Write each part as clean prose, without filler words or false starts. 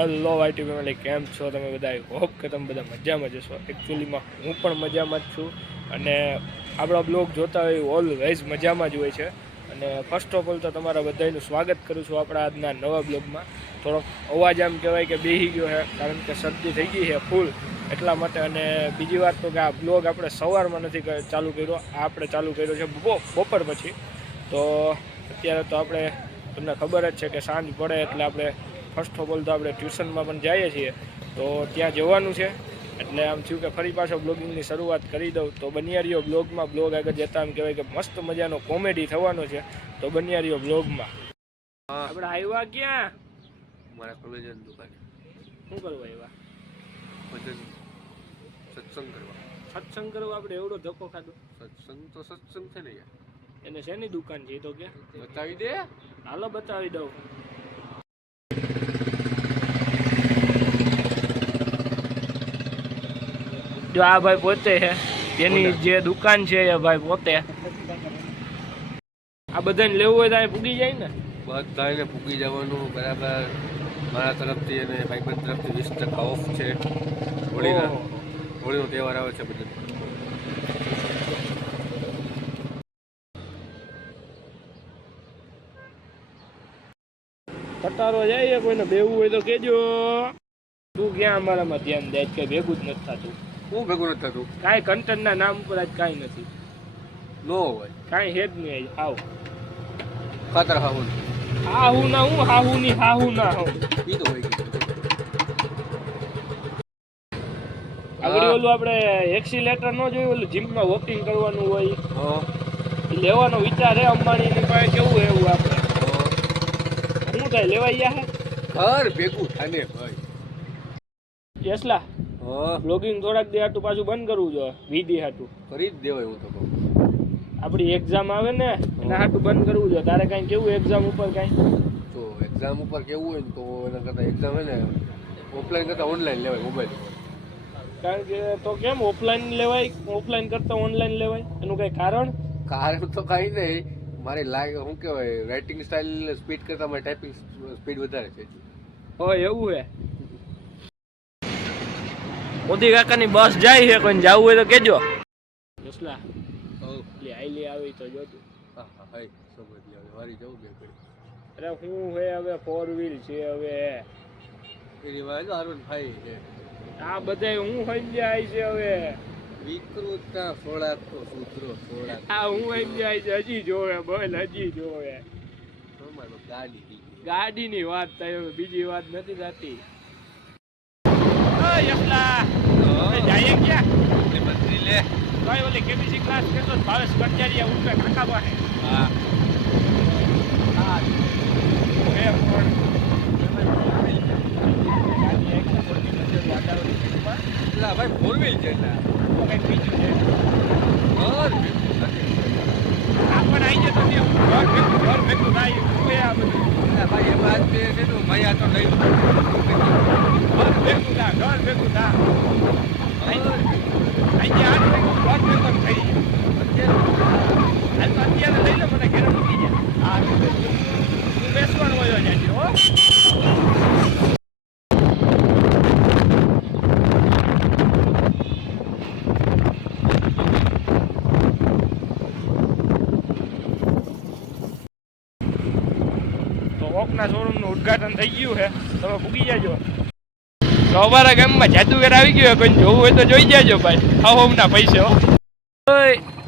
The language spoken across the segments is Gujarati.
હેલો વાયટી ફેમિલી, કેમ છો તમે બધા? હોપ કે તમે બધા મજામાં જશો. એકચ્યુઅલીમાં હું પણ મજામાં જ છું અને આપણા બ્લોગ જોતા હોય ઓલવેઝ મજામાં જ હોય છે. અને ફર્સ્ટ ઓફ ઓલ તો તમારા બધાનું સ્વાગત કરું છું આપણા આજના નવા બ્લોગમાં. થોડોક અવાજ આમ કહેવાય કે બેસી ગયો છે, કારણ કે શરદી થઈ ગઈ છે ફૂલ, એટલા માટે. અને બીજી વાત તો કે આ બ્લોગ આપણે સવારમાં નથી ચાલુ કર્યો, આ આપણે ચાલુ કર્યો છે બપોર પછી. તો અત્યારે તો આપણે તમને ખબર જ છે કે સાંજ પડે એટલે આપણે ફર્સ્ટ ઓફ ઓલ તો આપણે ટ્યુશનમાં પણ જઈએ છીએ, તો ત્યાં જવાનું છે. એટલે આમ થયું કે ફરી પાછો બ્લોગિંગની શરૂઆત કરી દઉં. તો બન્યા રહ્યો બ્લોગમાં. બ્લોગ આગળ જતાં આમ કહેવાય કે મસ્ત મજાનો કોમેડી થવાનો છે, તો બન્યા રહ્યો બ્લોગમાં. આપણે આવ્યા ક્યાં? મારા કોલેજની દુકાને. શું કરવા આવ્યા? સત્સંગ કરવા. સત્સંગ કરવા? આપણે એવડો ધક્કો ખાધો? સત્સંગ તો સત્સંગ છે ને યાર. એને શેની દુકાન છે એ તો કે બતાવી દે. હાલો બતાવી દઉં. જો આ ભાઈ પોતે છે, જેની જે દુકાન છે એ ભાઈ પોતે. આ બધાને લેવું હોય તો અહીં પૂગી જાય ને? બધાને પૂગી જવાનું બરાબર. મારા તરફથી અને ભાઈબંધ તરફથી 20% ઓફ છે. હોળીનો તહેવાર આવે છે બધા. કટારો જાય, કોઈને બેવું હોય તો કેજો. તું ક્યાં અમારામાં ધ્યાન દે? કઈ ભેગું જ નથી થતું. હું ભેગું નથી થતું. કાંઈ કન્ટેન્ટના નામ ઉપર આજ કાંઈ નથી. નો હોય કાંઈ હેજ નહીં. આવ ખાતર હાવું હાહુ ના હું હાહુ ની હાહુ ના હું ઈ તો હોય ગયું. આગળ ઓલું આપણે એક્સિલેટર ન જોયું, ઓલું જીમમાં વોકિંગ કરવાનું હોય, એ લેવાનો વિચાર હે. અંબાણીની પાસે કેવું હે એવું આપણે શું થાય લેવાઈ ગયા હે ઘર ભેગું થાને ભાઈ. ટેસ્લા બ્લોગિંગ થોડાક દે હાટું પાછું બંધ કરવું જોઈએ. વીડી હાટું કરી જ દેવાય. હું તો કહું આપણી એક્ઝામ આવે ને એના હાટું બંધ કરવું જોઈએ. તારે કાંઈ કેવું એક્ઝામ ઉપર કાંઈ? તો એક્ઝામ ઉપર કેવું હોય ને તો એના કરતાં એક્ઝામ હે ને ઓફલાઈન કરતાં ઓનલાઈન લેવાય મોબાઈલ ઉપર. કારણ કે તો કેમ ઓફલાઈન લેવાય, ઓફલાઈન કરતાં ઓનલાઈન લેવાય? એનું કંઈ કારણ? કારણ તો કાંઈ નહીં. મારી શું કહેવાય, રાઇટિંગ સ્ટાઇલ સ્પીડ કરતાં મારી ટાઈપિંગ સ્પીડ વધારે છે. હોય એવું હે? મોદી કાકાની બસ જાય છે, કોઈને જવું હોય તો કેજો. ટેસ્લા એટલે આઈલી આવી તો જોતું. હા હા હાઈ સમજ લે. વારી જવું બે કરી. અરે હું હે હવે 4 વ્હીલ છે હવે એની વાત હારું ભાઈ છે. આ બધા હું સમજાય છે હવે વિકૃતતા થોડાક તો સૂત્રો થોડાક. આ હું સમજાય છે. હજી જોવે બોલ, હજી જોવે. ગાડીની વાત થાય, બીજી વાત નથી થતી. જાય ક્યાં? બદલી લે ભાઈ ઓલી કેબીસી ક્લાસ કેસો ભાવેશ કટજારિયા ઉઠે કાકા પાસે. હા ભાઈ 4 વ્હીલ છે ને બીજું છે ઘર આ પણ આવી જતો ઘર ભેગું થાય આ બધું. ભાઈ એમાં જ છે તો ભાઈ આ તો લઈ ઘર ભેગું થા, ઘર ભેગું થા. અહીંયા ઘર ભેગું થઈ ગયું. અત્યારે લઈ લો, મને ઘરે મૂકી જાય. તું બેસવાનું હોય જાય હો. ઓકના શોરૂમનું ઉદઘાટન થઈ ગયું છે, તમે પૂગી જાજો. તો અમારા ગામમાં જાદુગર આવી ગયો, કોઈ જોવું હોય તો જોઈ જાજો ભાઈ. હમના પૈસે હો.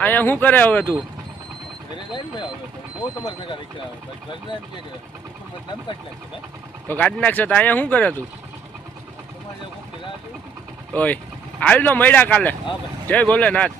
અહીંયા શું કરે હવે તું? તો કાઢી નાખશે તો અહીંયા શું કરે તું? ઓય હાલ તો મળ્યા કાલે. જય ભોલેનાથ.